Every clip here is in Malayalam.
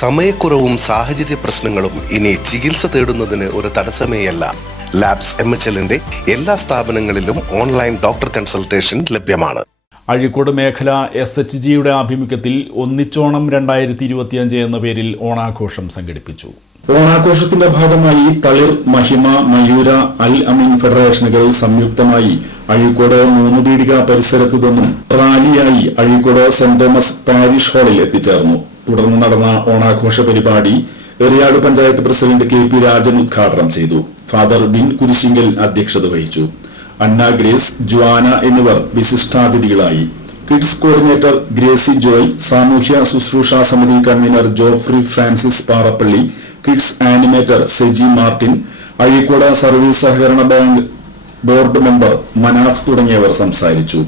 സമയക്കുറവും സാഹചര്യ പ്രശ്നങ്ങളും ഇനി ചികിത്സ തേടുന്നതിന് ഒരു തടസ്സമേയല്ല. ലാബ്സ് എം എച്ച് എല്ലിന്റെ എല്ലാ സ്ഥാപനങ്ങളിലും ഓൺലൈൻ ഡോക്ടർ കൺസൾട്ടേഷൻ ലഭ്യമാണ്. അഴീക്കോട് മേഖല എസ് എച്ച് ജിയുടെ ആഭിമുഖ്യത്തിൽ ഒന്നിച്ചോണം രണ്ടായിരത്തി ഇരുപത്തിയഞ്ച് എന്ന പേരിൽ ഓണാഘോഷം സംഘടിപ്പിച്ചു. ഓണാഘോഷത്തിന്റെ ഭാഗമായി തളിർ മഹിമ മയൂര അൽ അമീൻ ഫെഡറേഷനുകൾ സംയുക്തമായി അഴീക്കോട് മൂന്ന് പീടിക പരിസരത്തു നിന്നും റാലിയായി അഴീക്കോട് സെന്റ് തോമസ് പാരിഷ് ഹാളിൽ എത്തിച്ചേർന്നു. തുടർന്ന് നടന്ന ഓണാഘോഷ പരിപാടി Eriyad panchayat president K P Rajan ഉദ്ഘാടനം ചെയ്തു. ഫാദർ ബിൻ കുരിശിങ്കൽ അധ്യക്ഷത വഹിച്ചു. അന്ന ഗ്രേസ് ജുവാന എന്നിവർ വിശിഷ്ടാതിഥികളായി. കിഡ്സ് കോർഡിനേറ്റർ ഗ്രേസി ജോയ് സാമൂഹ്യ ശുശ്രൂഷ സമിതി convener Jofry Francis Parappally kids animator Seji Martin Azhikode service സഹകരണ ബാങ്ക് ബോർഡ് മെമ്പർ മനാഫ് തുടങ്ങിയവർ സംസാരിച്ചു.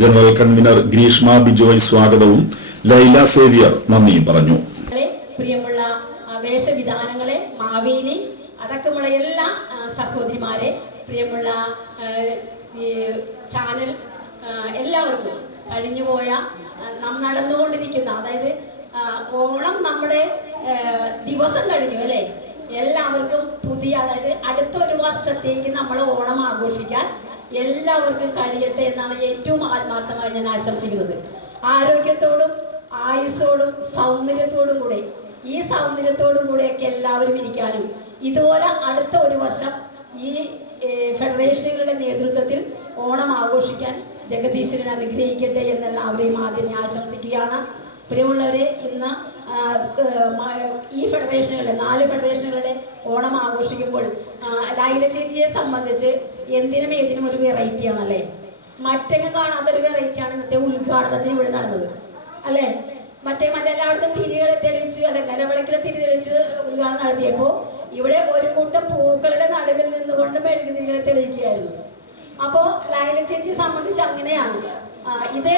ജനറൽ കൺവീനർ ഗ്രീഷ്മ ബിജോയ് സ്വാഗതവും ലൈല സേവിയർ നന്ദിയും പറഞ്ഞു. പ്രിയമുള്ള വേഷവിധാനങ്ങളെ മാവേലി അടക്കമുള്ള എല്ലാ സഹോദരിമാരെ പ്രിയമുള്ള ഈ ചാനൽ എല്ലാവർക്കും കഴിഞ്ഞുപോയ നാം നടന്നുകൊണ്ടിരിക്കുന്ന അതായത് ഓണം നമ്മുടെ ദിവസം കഴിഞ്ഞു അല്ലേ? എല്ലാവർക്കും പുതിയ അതായത് അടുത്ത ഒരു വർഷത്തേക്ക് നമ്മൾ ഓണം ആഘോഷിക്കാൻ എല്ലാവർക്കും കഴിയട്ടെ എന്നാണ് ഏറ്റവും ആത്മാർത്ഥമായി ഞാൻ ആശംസിക്കുന്നത്. ആരോഗ്യത്തോടും ആയുസ്സോടും സൗന്ദര്യത്തോടും കൂടെ ഈ സൗന്ദര്യത്തോടും കൂടെയൊക്കെ എല്ലാവരും ഇരിക്കാനും. ഇതുപോലെ അടുത്ത ഒരു വർഷം ഈ ഫെഡറേഷനുകളുടെ നേതൃത്വത്തിൽ ഓണം ആഘോഷിക്കാൻ ജഗദീശ്വരൻ അനുഗ്രഹിക്കട്ടെ എന്നെല്ലാവരെയും ആദ്യമേ ആശംസിക്കുകയാണ്. പ്രിയമുള്ളവരെ ഇന്ന് ഈ ഫെഡറേഷനുകളുടെ നാല് ഫെഡറേഷനുകളുടെ ഓണം ആഘോഷിക്കുമ്പോൾ ലൈല ചേച്ചിയെ സംബന്ധിച്ച് എന്തിനും ഏതിനും ഒരു വെറൈറ്റിയാണല്ലേ മറ്റെങ്ങും കാണാത്തൊരു വെറൈറ്റിയാണ് ഇന്നത്തെ ഉദ്ഘാടനത്തിന് ഇവിടെ നടന്നത്. അല്ലേ? മറ്റേ മറ്റെല്ലായിടത്തും തിരികളെ തെളിയിച്ച് അല്ലെ? നിലവിളക്കിലെ തിരി തെളിച്ച് ഉദ്ഘാടനം നടത്തിയപ്പോൾ ഇവിടെ ഒരു കൂട്ടം പൂക്കളുടെ നടുവിൽ നിന്നുകൊണ്ട് മെഴുകുതിരികളെ തെളിയിക്കുകയായിരുന്നു. അപ്പോൾ ലൈല ചേച്ചി സംബന്ധിച്ച് അങ്ങനെയാണ്. ഇത്